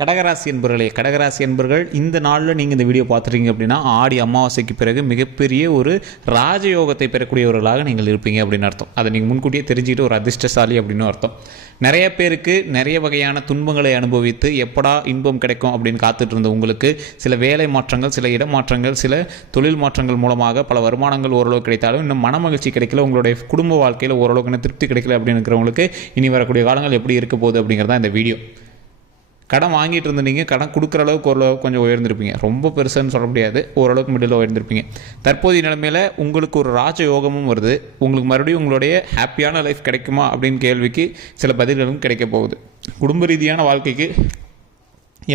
கடகராசி என்பர்களே, கடகராசி என்பர்கள் இந்த நாளில் நீங்கள் இந்த வீடியோ பார்த்துட்டீங்க அப்படின்னா ஆடி அமாவாசைக்கு பிறகு மிகப்பெரிய ஒரு ராஜயோகத்தை பெறக்கூடியவர்களாக நீங்கள் இருப்பீங்க அப்படின்னு அர்த்தம். அதை நீங்கள் முன்கூட்டியே தெரிஞ்சுக்கிட்டு ஒரு அதிர்ஷ்டசாலி அப்படின்னு அர்த்தம். நிறைய பேருக்கு நிறைய வகையான துன்பங்களை அனுபவித்து எப்படா இன்பம் கிடைக்கும் அப்படின்னு காத்துட்டு இருந்த உங்களுக்கு சில வேலை மாற்றங்கள், சில இடமாற்றங்கள், சில தொழில் மாற்றங்கள் மூலமாக பல வருமானங்கள் ஓரளவு கிடைத்தாலும் இன்னும் மன மகிழ்ச்சி கிடைக்கல, உங்களுடைய குடும்ப வாழ்க்கையில் ஓரளவுக்கு திருப்தி கிடைக்கல அப்படின்னு இருக்கிறவங்களுக்கு இனி வரக்கூடிய காலங்கள் எப்படி இருக்க போகுது அப்படிங்கிறதான் இந்த வீடியோ. கடன் வாங்கிட்டு இருந்தீங்க, கடன் கொடுக்குற அளவுக்கு ஓரளவுக்கு கொஞ்சம் உயர்ந்திருப்பீங்க. ரொம்ப பெருசுன்னு சொல்ல முடியாது, ஓரளவுக்கு மிடில் உயர்ந்திருப்பீங்க. தற்போதைய நிலைமையில் உங்களுக்கு ஒரு ராஜ யோகமும் வருது. உங்களுக்கு மறுபடியும் உங்களுடைய ஹாப்பியான லைஃப் கிடைக்குமா அப்படின்னு கேள்விக்கு சில பதில்களும் கிடைக்க போகுது. குடும்ப ரீதியான வாழ்க்கைக்கு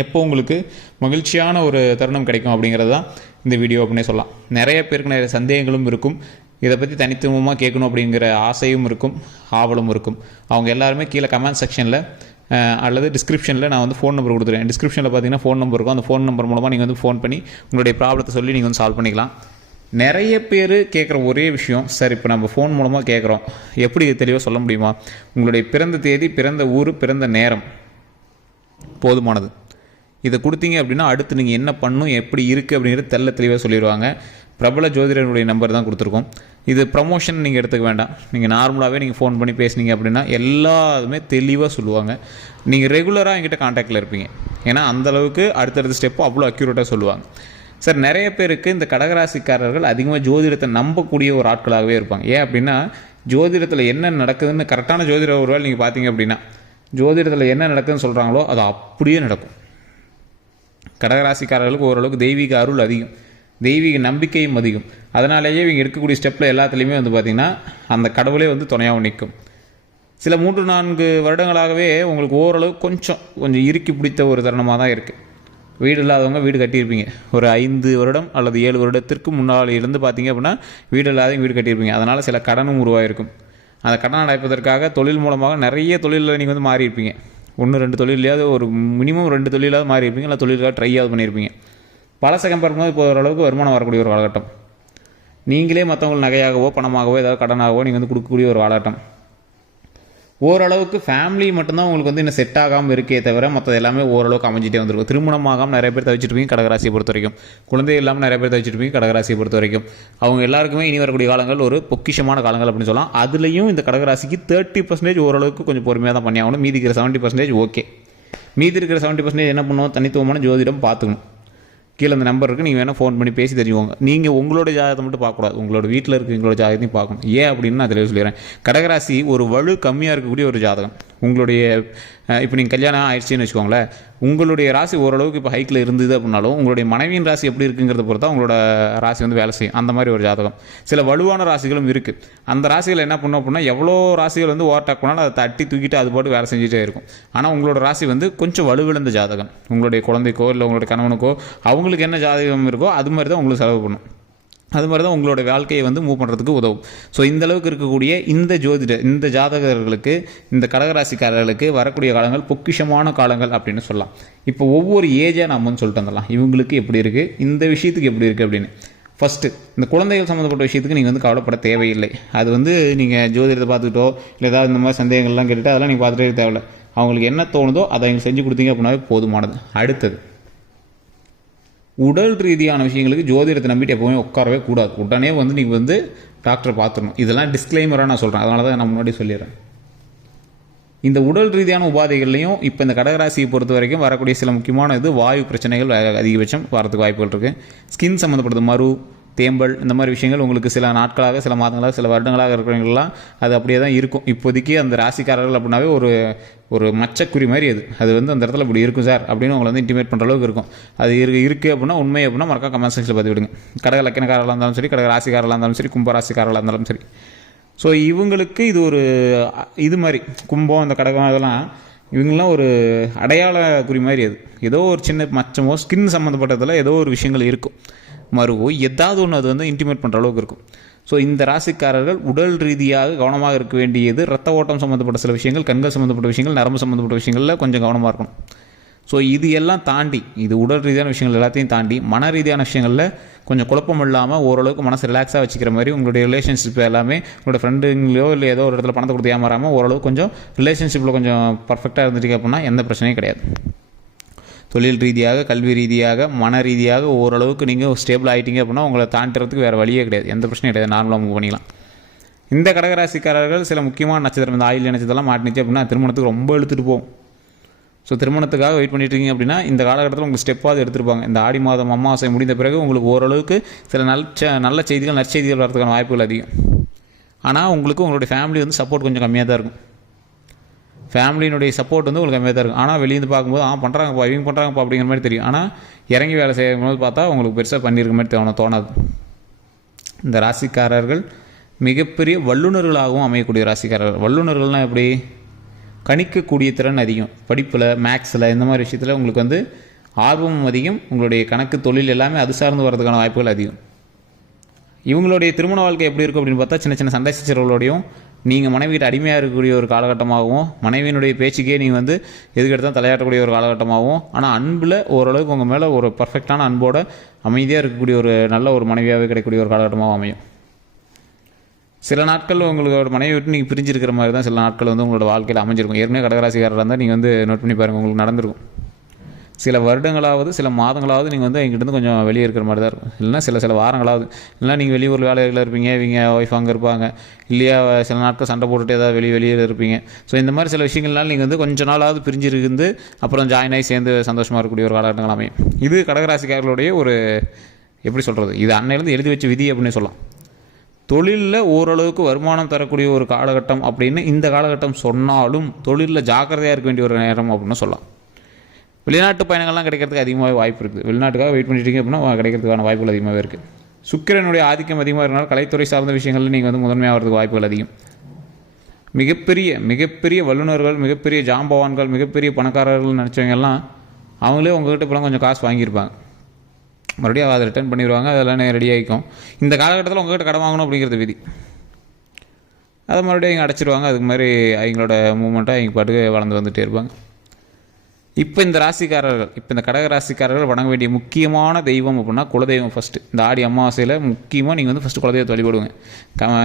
எப்போ உங்களுக்கு மகிழ்ச்சியான ஒரு தருணம் கிடைக்கும் அப்படிங்கிறது தான் இந்த வீடியோ அப்படின்னே சொல்லலாம். நிறைய பேருக்கு நிறைய சந்தேகங்களும் இருக்கும். இதை பற்றி தனித்துவமாக கேட்கணும் அப்படிங்கிற ஆசையும் இருக்கும், ஆவலும் இருக்கும். அவங்க எல்லாருமே கீழே கமெண்ட் செக்ஷனில் அல்லது டிஸ்கிரிப்ஷனில் நான் வந்து ஃபோன் நம்பர் கொடுத்துருக்கேன். டிஸ்கிரிப்ஷனில் பார்த்தீங்கன்னா ஃபோன் நம்பர் இருக்கும். அந்த ஃபோன் நம்பர் மூலமாக நீங்கள் வந்து ஃபோன் பண்ணி உங்களுடைய ப்ராப்ளத்தை சொல்லி நீங்கள் வந்து சால்வ் பண்ணிக்கலாம். நிறைய பேர் கேட்குற ஒரே விஷயம், சார் இப்போ நம்ம ஃபோன் மூலமாக கேட்குறோம், எப்படி தெளிவாக சொல்ல முடியுமா? உங்களுடைய பிறந்த தேதி, பிறந்த ஊர், பிறந்த நேரம் போதுமானது. இதை கொடுத்தீங்க அப்படின்னா அடுத்து நீங்கள் என்ன பண்ணணும், எப்படி இருக்குது அப்படிங்கிறது தெளிவாக சொல்லிடுவாங்க. பிரபல ஜோதிடருடைய நம்பர் தான் கொடுத்துருக்கோம். இது ப்ரமோஷன் நீங்கள் எடுத்துக்க வேண்டாம். நீங்கள் நார்மலாகவே நீங்கள் ஃபோன் பண்ணி பேசுனீங்க அப்படின்னா எல்லாருமே தெளிவாக சொல்லுவாங்க. நீங்கள் ரெகுலராக என்கிட்ட காண்டாக்டில் இருப்பீங்க. ஏன்னா அந்தளவுக்கு அடுத்தடுத்த ஸ்டெப்பு அவ்வளோ அக்யூரேட்டாக சொல்லுவாங்க. சார், நிறைய பேருக்கு இந்த கடகராசிக்காரர்கள் அதிகமாக ஜோதிடத்தை நம்பக்கூடிய ஒரு ஆட்களாகவே இருப்பாங்க. ஏன் அப்படின்னா ஜோதிடத்தில் என்ன நடக்குதுன்னு கரெக்டான ஜோதிட ஒரு வேலை நீங்கள் பார்த்தீங்க அப்படின்னா ஜோதிடத்தில் என்ன நடக்குதுன்னு சொல்கிறாங்களோ அது அப்படியே நடக்கும். கடகராசிக்காரர்களுக்கு ஓரளவுக்கு தெய்வீக அருள் அதிகம், தெய்வீக நம்பிக்கையும் அதிகம். அதனாலேயே இவங்க இருக்கக்கூடிய ஸ்டெப்பில் எல்லாத்துலேயுமே வந்து பார்த்திங்கன்னா அந்த கடவுளே வந்து துணையாகவும் நிற்கும். சில 3-4 வருடங்களாகவே உங்களுக்கு ஓரளவு கொஞ்சம் இறுக்கி பிடித்த ஒரு தருணமாக தான் இருக்குது. வீடு இல்லாதவங்க வீடு கட்டியிருப்பீங்க. ஒரு 5 வருடம் அல்லது 7 வருடத்திற்கு முன்னால் இருந்து பார்த்தீங்க அப்படின்னா வீடு இல்லாதவங்க வீடு கட்டியிருப்பீங்க. அதனால் சில கடனும் உருவாயிருக்கும். அந்த கடன் அடைப்பதற்காக தொழில் மூலமாக நிறைய தொழிலில் நீங்கள் வந்து மாறியிருப்பீங்க. 1-2 தொழிலையாவது, ஒரு மினிமம் 2 தொழிலாவது மாறி இருப்பீங்க. இல்லை தொழிலுக்காக ட்ரையாவது பண்ணியிருப்பீங்க. பழசை கம்பேர் பண்ணும்போது இப்போ ஓரளவுக்கு வருமானம் வரக்கூடிய ஒரு காலகட்டம். நீங்களே மற்றவங்களுக்கு நகையாகவோ பணமாகவோ ஏதாவது கடனாகவோ நீங்கள் வந்து கொடுக்கக்கூடிய ஒரு காலகட்டம். ஓரளவுக்கு ஃபேமிலி மட்டும்தான் உங்களுக்கு வந்து இன்னும் செட் ஆகாமல் இருக்கே தவிர மற்றது எல்லாமே ஓரளவுக்கு அமைஞ்சிட்டே வந்துருக்கும். திருமணமாகாமல் நிறைய பேர் தவிச்சிருப்பீங்க கடகராசியை பொறுத்த வரைக்கும். குழந்தை இல்லாமல் நிறைய பேர் தவிச்சிருப்பீங்க கடகராசியை பொறுத்த வரைக்கும். அவங்க எல்லாருக்குமே இனி வரக்கூடிய காலங்கள் ஒரு பொக்கிஷமான காலங்கள் அப்படின்னு சொல்லலாம். அதுலேயும் இந்த கடகராசிக்கு 30% ஓரளவுக்கு கொஞ்சம் பொறுமையாக தான் பண்ணி ஆகணும். மீதி இருக்கிற 70% ஓகே. மீதி இருக்கிற 70% என்ன பண்ணுவோம், தனித்துவமான ஜோதிடம் பார்த்துக்கணும். கீழே அந்த நம்பர் இருக்குது, நீங்கள் வேணால் ஃபோன் பண்ணி பேசி தெரிஞ்சுக்கோங்க. நீங்கள் உங்களோட ஜாதகத்தை மட்டும் பார்க்கக்கூடாது, உங்களோட வீட்டில் இருக்க எங்களோட ஜாதகத்தையும் பார்க்கணும். ஏன் அப்படின்னு நான் தெளிவாக சொல்லிடுறேன். கடகராசி ஒரு வலு கம்மியாக இருக்கக்கூடிய ஒரு ஜாதகம். உங்களுடைய இப்போ நீங்கள் கல்யாணம் ஆயிடுச்சுன்னு வச்சுக்கோங்களேன், உங்களுடைய ராசி ஓரளவுக்கு இப்போ ஹைக்கில் இருந்தது அப்படின்னாலும் உங்களுடைய மனைவியின் ராசி எப்படி இருக்குங்கிறத பொறுத்தா உங்களோட ராசி வந்து வேலை செய்யும். அந்த மாதிரி ஒரு ஜாதகம். சில வலுவான ராசிகளும் இருக்குது. அந்த ராசிகள் என்ன பண்ணும் அப்படின்னா எவ்வளோ ராசிகள் வந்து ஓவர்டேக் பண்ணாலும் அதை தட்டி தூக்கிட்டு அது பாட்டு வேலை செஞ்சுட்டே இருக்கும். ஆனால் உங்களோட ராசி வந்து கொஞ்சம் வலுவிழந்த ஜாதகம். உங்களுடைய குழந்தைக்கோ இல்லை உங்களுடைய கணவனுக்கோ அவங்களுக்கு என்ன ஜாதகம் இருக்கோ அது மாதிரி தான் உங்களுக்கு செலவு பண்ணும். அது மாதிரி தான் உங்களோட வாழ்க்கையை வந்து மூவ் பண்ணுறதுக்கு உதவும். ஸோ இந்த அளவுக்கு இருக்கக்கூடிய இந்த ஜாதகர்களுக்கு, இந்த கடகராசிக்காரர்களுக்கு வரக்கூடிய காலங்கள் பொக்கிஷமான காலங்கள் அப்படின்னு சொல்லலாம். இப்போ ஒவ்வொரு ஏஜாக நம்ம வந்து சொல்லிட்டு வந்துடலாம். இவங்களுக்கு எப்படி இருக்குது, இந்த விஷயத்துக்கு எப்படி இருக்குது அப்படின்னு. ஃபஸ்ட்டு இந்த குழந்தைகள் சம்மந்தப்பட்ட விஷயத்துக்கு நீங்கள் வந்து கவலைப்பட தேவையில்லை. அது வந்து நீங்கள் ஜோதிடத்தை பார்த்துக்கிட்டோ இல்லை ஏதாவது இந்த மாதிரி சந்தேகங்கள்லாம் கேட்டுட்டு அதெல்லாம் நீங்கள் பார்த்துட்டே தேவையில்லை. அவங்களுக்கு என்ன தோணுதோ அதை அவங்க செஞ்சு கொடுத்தீங்க அப்படின்னாவே போதுமானது. அடுத்தது உடல் ரீதியான விஷயங்களுக்கு ஜோதிடத்தை நம்பிட்டு எப்போவுமே உட்காரவே கூடாது. உடனே வந்து நீங்கள் வந்து டாக்டரை பார்த்துடணும். இதெல்லாம் டிஸ்க்ளைமராக நான் சொல்கிறேன், அதனால தான் நான் முன்னாடி சொல்லிடுறேன். இந்த உடல் ரீதியான உபாதைகள்லையும் இப்போ இந்த கடகராசியை பொறுத்த வரைக்கும் வரக்கூடிய சில முக்கியமான வாயு பிரச்சனைகள் அதிகபட்சம் வரதுக்கு வாய்ப்புகள் இருக்குது. ஸ்கின் சம்மந்தப்பட்டது, மரு, தேம்பல், இந்த மாதிரி விஷயங்கள் உங்களுக்கு சில நாட்களாக, சில மாதங்களாக, சில வருடங்களாக இருக்கிறவங்களாம் அது அப்படியே தான் இருக்கும். இப்போதைக்கு அந்த ராசிக்காரர்கள் அப்படின்னாவே ஒரு மச்சக்குறி மாதிரி அது வந்து அந்த இடத்துல இப்படி இருக்கும் சார் அப்படின்னு உங்களை வந்து இன்டிமேட் பண்ணுற அளவுக்கு இருக்கும். அது இருக்குது அப்படின்னா உண்மை அப்படின்னா மறக்கா கமெண்ட் செக்ஷனில் பார்த்து விடுங்க. கடக லக்கணக்காரர்களாக இருந்தாலும் சரி, கடக ராசிக்காரர்களாக இருந்தாலும் சரி, கும்பராசிக்காரர்களாக இருந்தாலும் சரி. ஸோ இவங்களுக்கு இது ஒரு இது மாதிரி கும்பம், அந்த கடகம், அதெல்லாம் இவங்கெல்லாம் ஒரு அடையாள குறி மாதிரி. அது ஏதோ ஒரு சின்ன மச்சமோ ஸ்கின் சம்மந்தப்பட்டதில் ஏதோ ஒரு விஷயங்கள் இருக்கும், மருவோ ஏதாவது ஒன்று அது வந்து இன்டிமேட் பண்ணுற அளவுக்கு இருக்கும். ஸோ இந்த ராசிக்காரர்கள் உடல் ரீதியாக கவனமாக இருக்க வேண்டியது ரத்த ஓட்டம் சம்மந்தப்பட்ட சில விஷயங்கள், கண்கள் சம்மந்தப்பட்ட விஷயங்கள், நரம்பு சம்மந்தப்பட்ட விஷயங்களில் கொஞ்சம் கவனமாக இருக்கணும். ஸோ இது எல்லாம் தாண்டி, இது உடல் ரீதியான விஷயங்கள் எல்லாத்தையும் தாண்டி மன ரீதியான விஷயங்களில் கொஞ்சம் குழப்பம் இல்லாமல் ஓரளவுக்கு மனசு ரிலாக்ஸாக வச்சுக்கிற மாதிரி உங்களுடைய ரிலேஷன்ஷிப் எல்லாமே உங்களோட ஃப்ரெண்டுங்களோ இல்லை ஏதோ ஒரு இடத்துல பணத்தை கொடுத்து ஏமாறாமல் ஓரளவுக்கு கொஞ்சம் ரிலேஷன்ஷிப்பில் கொஞ்சம் பர்ஃபெக்டாக இருந்துட்டீங்க அப்படின்னா எந்த பிரச்சனையும் கிடையாது. தொழில் ரீதியாக, கல்வி ரீதியாக, மன ரீதியாக ஓரளவுக்கு நீங்கள் ஸ்டேபிள் ஆகிட்டீங்க அப்படின்னா உங்களை தாண்டுறதுக்கு வேறு வழியே கிடையாது, எந்த பிரச்சனையும் கிடையாது, நார்மலாக மூவ் பண்ணிக்கலாம். இந்த கடகராசிக்காரர்கள் சில முக்கியமான நட்சத்திரம், இந்த ஆயில் நட்சத்திரம்லாம் மாட்டினுச்சு அப்படின்னா திருமணத்துக்கு ரொம்ப இழுத்துட்டு போகும். ஸோ திருமணத்துக்காக வெயிட் பண்ணிட்டு இருக்கீங்க அப்படின்னா இந்த காலகட்டத்தில் உங்களுக்கு ஸ்டெப்பாவது எடுத்துருப்பாங்க. இந்த ஆடி மாதம் அமாவாசை முடிந்த பிறகு உங்களுக்கு ஓரளவுக்கு சில நல்ல செய்திகள், நற்செய்திகள் வரதுக்கான வாய்ப்புகள் அதிகம். ஆனால் உங்களுக்கு உங்களுடைய ஃபேமிலி வந்து சப்போர்ட் கொஞ்சம் கம்மியாக தான் இருக்கும். ஃபேமிலியினுடைய சப்போர்ட் வந்து உங்களுக்கு கம்மியாக தான் இருக்கும். ஆனால் வெளியேந்து பார்க்கும்போது பண்ணுறாங்கப்பா, இவங்க பண்ணுறாங்கப்பா அப்படிங்கிற மாதிரி தெரியும். ஆனால் இறங்கி வேலை செய்யும்போது பார்த்தா உங்களுக்கு பெருசாக பண்ணியிருக்க மாதிரி தோணாது. இந்த ராசிக்காரர்கள் மிகப்பெரிய வல்லுநர்களாகவும் அமையக்கூடிய ராசிக்காரர்கள். வல்லுநர்கள்னால் எப்படி? கணிக்கக்கூடிய திறன் அதிகம். படிப்பில், மேக்ஸில், இந்த மாதிரி விஷயத்தில் உங்களுக்கு வந்து ஆர்வமும் அதிகம். உங்களுடைய கணக்கு, தொழில் எல்லாமே அது சார்ந்து வரதுக்கான வாய்ப்புகள் அதிகம். இவங்களுடைய திருமண வாழ்க்கை எப்படி இருக்கும் அப்படின்னு பார்த்தா சின்ன சின்ன சண்டை சச்சரவுகளோடையும், நீங்கள் மனைவிகிட்ட அடிமையாக இருக்கக்கூடிய ஒரு காலகட்டமாகவும், மனைவியினுடைய பேச்சுக்கே நீங்கள் வந்து எதுக்கெடுத்தால் தலையாட்டக்கூடிய ஒரு காலகட்டமாகவும், ஆனால் அன்பில் ஓரளவுக்கு உங்கள் மேலே ஒரு பர்ஃபெக்டான அன்போட அமைதியாக இருக்கக்கூடிய ஒரு நல்ல ஒரு மனைவியாகவே கிடைக்கக்கூடிய ஒரு காலகட்டமாகவும் அமையும். சில நாட்கள் உங்களோட மனைவி விட்டு நீங்கள் பிரிஞ்சிருக்கிற மாதிரி தான் சில நாட்கள் வந்து உங்களோட வாழ்க்கையில் அமைஞ்சிருக்கும். ஏற்கனவே கடகராசிக்காரராக இருந்தால் நீங்கள் வந்து நோட் பண்ணி பாருங்கள், உங்களுக்கு நடந்திருக்கும். சில வருடங்களாவது, சில மாதங்களாவது நீங்கள் வந்து எங்கிட்ட கொஞ்சம் வெளியே இருக்கிற மாதிரி தான் இருக்கும். இல்லைனா சில வாரங்களாவது, இல்லைனா நீங்கள் வெளியூர் வேலைகளில் இருப்பீங்க, இவங்க ஒய்ஃப் அங்கே இருப்பாங்க, இல்லையா சில நாட்கள் சண்டை போட்டுட்டு ஏதாவது வெளியில் இருப்பீங்க. ஸோ இந்த மாதிரி சில விஷயங்கள்லாம் நீங்கள் வந்து கொஞ்ச நாளாவது பிரிஞ்சிருந்து அப்புறம் ஜாயின் ஆகி சேர்ந்து சந்தோஷமாக இருக்கக்கூடிய ஒரு காலகட்டங்கள் அமையும். இது கடகராசிக்காரர்களுடைய ஒரு எப்படி சொல்கிறது, இது அன்னையிலேருந்து எழுதி வச்ச விதி அப்படின்னு சொல்லலாம். தொழிலில் ஓரளவுக்கு வருமானம் தரக்கூடிய ஒரு காலகட்டம் அப்படின்னு இந்த காலகட்டம் சொன்னாலும் தொழிலில் ஜாக்கிரதையாக இருக்க வேண்டிய ஒரு நேரம் அப்படின்னு சொல்லலாம். வெளிநாட்டு பயணங்கள்லாம் கிடைக்கிறதுக்கு அதிகமாகவே வாய்ப்பு இருக்குது. வெளிநாட்டுக்காக வெயிட் பண்ணிட்டீங்க அப்படின்னா கிடைக்கிறதுக்கான வாய்ப்புகள் அதிகமாகவே இருக்குது. சுக்கிரனுடைய ஆதிக்கம் அதிகமாக இருக்கனால கலைத்துறை சார்ந்த விஷயங்களில் நீங்கள் வந்து முதன்மையாக வரதுக்கு வாய்ப்புகள் அதிகம். மிகப்பெரிய வல்லுநர்கள், மிகப்பெரிய ஜாம்பவான்கள், மிகப்பெரிய பணக்காரர்கள் நினச்சவங்கெல்லாம் அவங்களே உங்கள்கிட்ட இப்போலாம் கொஞ்சம் காசு வாங்கியிருப்பாங்க, மறுபடியும் அதை ரிட்டர்ன் பண்ணிடுவாங்க, அதெல்லாம் ரெடி ஆகிக்கும். இந்த காலகட்டத்தில் உங்கள்கிட்ட கடன் வாங்கணும் அப்படிங்கிறது விதி. அதை மறுபடியும் இங்கே அடைச்சிடுவாங்க. அதுக்கு மாதிரி அவங்களோட மூமெண்ட்டாக அவங்க பாட்டுக்கு வளர்ந்து வந்துகிட்டே இருப்பாங்க. இப்போ இந்த ராசிக்காரர்கள், இந்த கடக ராசிக்காரர்கள் வணங்க வேண்டிய முக்கியமான தெய்வம் அப்படின்னா குலதெய்வம். ஃபஸ்ட்டு இந்த ஆடி அமாவாசையில் முக்கியமாக நீங்கள் வந்து ஃபஸ்ட்டு குலதெய்வத்தை வழிபடுங்க.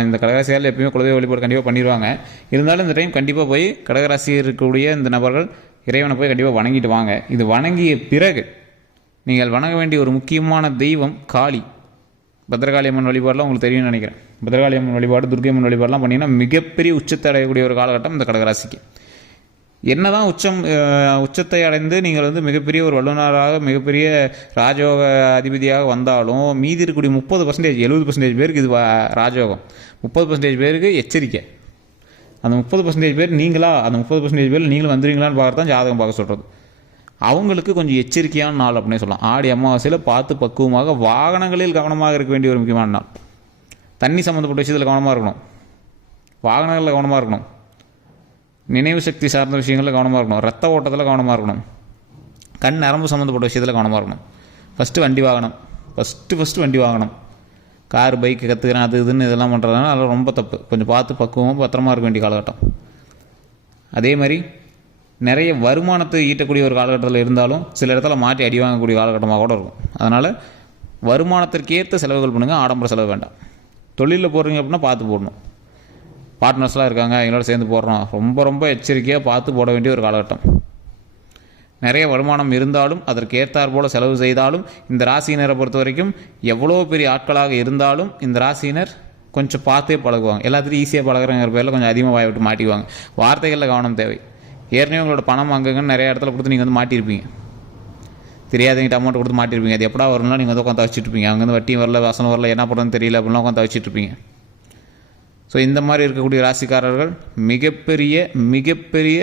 இந்த கடகராசியால் எப்பயுமே குலதெய்வ வழிபாடு கண்டிப்பாக பண்ணிடுவாங்க. இருந்தாலும் இந்த டைம் கண்டிப்பாக போய் கடகராசியில் இருக்கக்கூடிய இந்த நபர்கள் இறைவனை போய் கண்டிப்பாக வணங்கிட்டு வாங்க. இது வணங்கிய பிறகு நீங்கள் வணங்க வேண்டிய ஒரு முக்கியமான தெய்வம் காளி. பத்ரகாளி அம்மன் வழிபாடெலாம் உங்களுக்கு தெரியும்னு நினைக்கிறேன். பத்ரகாளி அம்மன் வழிபாடு, துர்க்கை அம்மன் வழிபாடெலாம் பண்ணிங்கன்னா மிகப்பெரிய உச்சத்தை அடையக்கூடிய ஒரு காலகட்டம் இந்த கடகராசிக்கு. என்ன தான் உச்சத்தை அடைந்து நீங்கள் வந்து மிகப்பெரிய ஒரு வல்லுநராக, மிகப்பெரிய ராஜயோக அதிபதியாக வந்தாலும் மீதி இருக்கக்கூடிய 30%, 70% பேருக்கு இது ராஜயோகம், 30% பேருக்கு எச்சரிக்கை. அந்த 30% பேர் நீங்களா, அந்த 30% பேர் நீங்களும் வந்துடுவீங்களான்னு பார்க்குறது தான் ஜாதகம் பார்க்க சொல்கிறது. அவங்களுக்கு கொஞ்சம் எச்சரிக்கையான நாள் அப்படின்னே சொல்லலாம். ஆடி அமாவாசையில் பார்த்து பக்குவமாக வாகனங்களில் கவனமாக இருக்க வேண்டிய ஒரு முக்கியமான நாள். தண்ணி சம்மந்தப்பட்ட விஷயத்தில் கவனமாக இருக்கணும், வாகனங்களில் கவனமாக இருக்கணும், நினைவு சக்தி சார்ந்த விஷயங்களில் கவனமாக இருக்கணும், ரத்த ஓட்டத்தில் கவனமாக இருக்கணும், கண் நரம்பு சம்மந்தப்பட்ட விஷயத்தில் கவனமாக இருக்கணும். ஃபஸ்ட்டு வண்டி வாகனம், ஃபஸ்ட்டு வண்டி வாகனம், கார், பைக்கு கற்றுக்கிறேன் அது இதுன்னு இதெல்லாம் பண்ணுறதுனால அதெல்லாம் ரொம்ப தப்பு. கொஞ்சம் பார்த்து பக்குவமாக பத்திரமா இருக்க வேண்டிய காலகட்டம். அதே மாதிரி நிறைய வருமானத்தை ஈட்டக்கூடிய ஒரு காலகட்டத்தில் இருந்தாலும் சில இடத்துல மாட்டி அடி வாங்கக்கூடிய காலகட்டமாக கூட இருக்கும். அதனால் வருமானத்திற்கேற்ற செலவுகள் பண்ணுங்கள், ஆடம்பர செலவு வேண்டாம். தொழிலில் போடுறீங்க அப்படின்னா பார்த்து போடணும். பார்ட்னர்ஸ்லாம் இருக்காங்க, எங்களோட சேர்ந்து போடுறோம், ரொம்ப எச்சரிக்கையாக பார்த்து போட வேண்டிய ஒரு காலகட்டம். நிறைய வருமானம் இருந்தாலும் அதற்கு ஏற்றாற் போல் செலவு செய்தாலும் இந்த ராசியினரை பொறுத்த வரைக்கும் எவ்வளோ பெரிய ஆட்களாக இருந்தாலும் இந்த ராசியினர் கொஞ்சம் பார்த்தே பழகுவாங்க. எல்லாத்துலையும் ஈஸியாக பழகிறங்கிற பேரில் கொஞ்சம் அதிகமாக வாய் விட்டு மாட்டிக்குவாங்க. வார்த்தைகளில் கவனம் தேவை. ஏற்கனவே உங்களோட பணம் அங்கங்கன்னு நிறைய இடத்துல கொடுத்து நீங்கள் வந்து மாட்டியிருப்பீங்க, தெரியாதவங்கிட்ட அமௌண்ட் கொடுத்து மாட்டியிருப்பீங்க. அது எப்படா வரணும்னா நீங்கள் வந்து உட்காந்து தவச்சிட்ருப்பீங்க. அங்கேருந்து வட்டியும் வரல, வசனம் வரல, என்ன பண்ணுறதுன்னு தெரியல அப்படின்லாம் உட்காந்து தவச்சிட்ருப்பீங்க. ஸோ இந்த மாதிரி இருக்கக்கூடிய ராசிக்காரர்கள் மிகப்பெரிய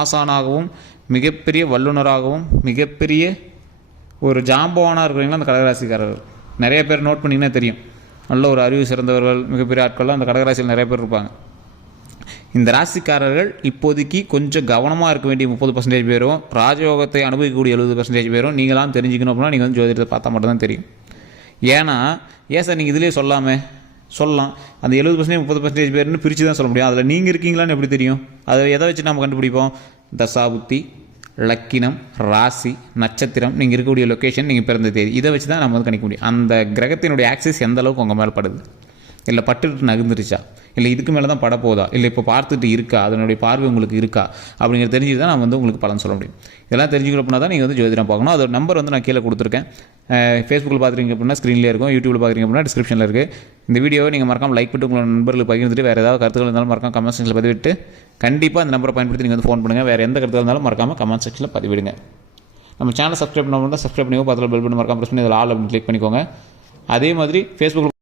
ஆசானாகவும், மிகப்பெரிய வல்லுநராகவும், மிகப்பெரிய ஒரு ஜாம்பவானாக இருக்கிறீங்களா அந்த கடகராசிக்காரர்கள். நிறைய பேர் நோட் பண்ணிங்கன்னா தெரியும், நல்ல ஒரு அறிவு சிறந்தவர்கள், மிகப்பெரிய ஆட்கள்லாம் அந்த கடகராசியில் நிறைய பேர் இருப்பாங்க. இந்த ராசிக்காரர்கள் இப்போதைக்கு கொஞ்சம் கவனமாக இருக்க வேண்டிய 30% பேரும், ராஜயோகத்தை அனுபவிக்கக்கூடிய 70% பேரும் நீங்களாம் தெரிஞ்சுக்கணும் அப்படின்னா நீங்கள் வந்து ஜோதிடத்தை பார்த்தா மட்டும்தான் தெரியும். ஏன்னா சார் நீங்கள் இதிலே சொல்லலாம் அந்த 70% 30% பேர்னு பிரித்து தான் சொல்ல முடியும். அதில் நீங்கள் இருக்கீங்களான்னு எப்படி தெரியும்? அதை எதை வச்சு நம்ம கண்டுபிடிப்போம்? தசாபுத்தி, லக்கினம், ராசி, நட்சத்திரம், நீங்கள் இருக்கக்கூடிய லொக்கேஷன், நீங்கள் பிறந்த தேதி, இதை வச்சு தான் நம்ம வந்து கணிக்க முடியும். அந்த கிரகத்தினுடைய ஆக்சிஸ் எந்த அளவுக்கு உங்கள் மேலே படுது, இல்லை பட்டுட்டு நகர்ந்துருச்சா, இல்லை இதுக்கு மேலே தான் பட போதா, இல்லை இப்போ பார்த்துட்டு இருக்கா, அதனுடைய பார்வை உங்களுக்கு இருக்கா அப்படிங்கிறது தெரிஞ்சு தான் நான் வந்து உங்களுக்கு பலன் சொல்ல முடியும். இதெல்லாம் தெரிஞ்சுக்கிறப்பனா தான் நீங்கள் வந்து ஜோதிடம் பார்க்கணும். அதோட நம்பர் வந்து நான் கீழே கொடுத்துருக்கேன். ஃபேஸ்புக்கில் பார்க்குறீங்க அப்படின்னா ஸ்க்ரீன்லேயே இருக்கும், யூடியூப்பில் பார்க்குறீங்க அப்படின்னா டிஸ்கிரிப்ஷனில் இருக்குது. இந்த வீடியோவை நீங்கள் மறக்காமல் லைக் பண்ணிட்டு உங்களோட நண்பர்களுக்கு பகிர்ந்துட்டு வேறு ஏதாவது கருத்துக்கள் இருந்தாலும் மறக்காம கமெண்ட் செக்ஷனில் பதிவிட்டு கண்டிப்பாக அந்த நம்பரை பயன்படுத்தி நீங்கள் வந்து ஃபோன் பண்ணுங்கள். வேறு எந்த கருத்துக்கள் இருந்தாலும் மறக்காமல் கமெண்ட் செக்ஷனில் பதிவிடுங்க. நம்ம சேனலை சப்ஸ்கிரைப் பண்ண சப்ஸ்கிரைப் பண்ணிக்கோ, பக்கத்தில் பெல் பட்டன் மறக்காம ப்ரெஸ் பண்ணி அதில் ஆல் அப்படின்னு கிளிக் பண்ணிக்கோங்க. அதே மாதிரி ஃபேஸ்புக்கில்